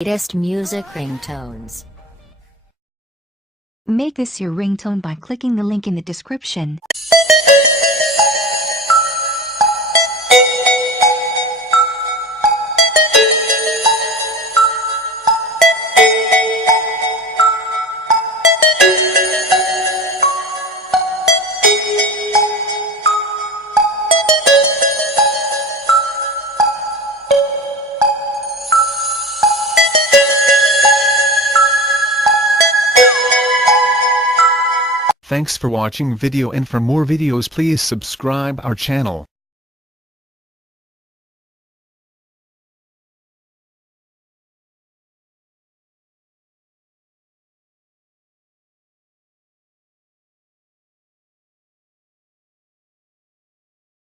Latest music ringtones. Make this your ringtone by clicking the link in the description. Thanks for watching video, and for more videos please subscribe our channel.